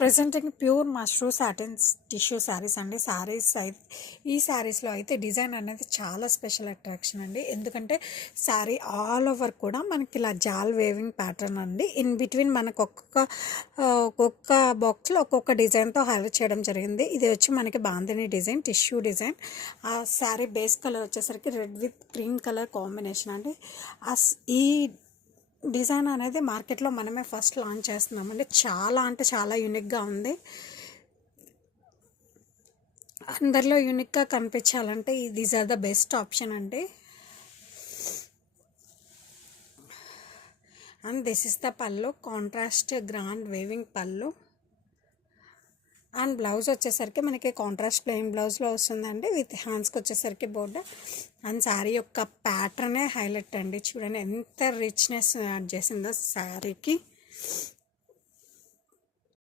Presenting pure mashru satin tissue saris అండి. శారీస్ అయితే ఈ శారీస్లో అయితే డిజైన్ అనేది చాలా స్పెషల్ అట్రాక్షన్ అండి. ఎందుకంటే శారీ ఆల్ ఓవర్ కూడా మనకి ఇలా జాల్ వేవింగ్ ప్యాటర్న్ అండి. ఇన్ బిట్వీన్ మనకు ఒక్కొక్క బాక్స్లో ఒక్కొక్క డిజైన్తో హైలైట్ చేయడం జరిగింది. ఇది వచ్చి మనకి బాందిని డిజైన్, టిష్యూ డిజైన్. ఆ శారీ బేస్ కలర్ వచ్చేసరికి red with cream colour combination అండి. ఈ డిజైన్ అనేది మార్కెట్లో మనమే ఫస్ట్ లాంచ్ చేస్తున్నామండి. చాలా అంటే చాలా యూనిక్గా ఉంది. అందరిలో యూనిక్గా కనిపించాలంటే these are the best option అండి. And this is the pallu, contrast grand weaving pallu. And blouse వచ్చేసరికి మనకి కాంట్రాస్ట్ ప్లెయిన్ బ్లౌజ్లో వస్తుందండి. విత్ హ్యాండ్స్కి వచ్చేసరికి బోర్డర్. అండ్ శారీ యొక్క ప్యాటర్నే హైలైట్ అండి. చూడండి ఎంత రిచ్నెస్ యాడ్ చేసిందో శారీకి.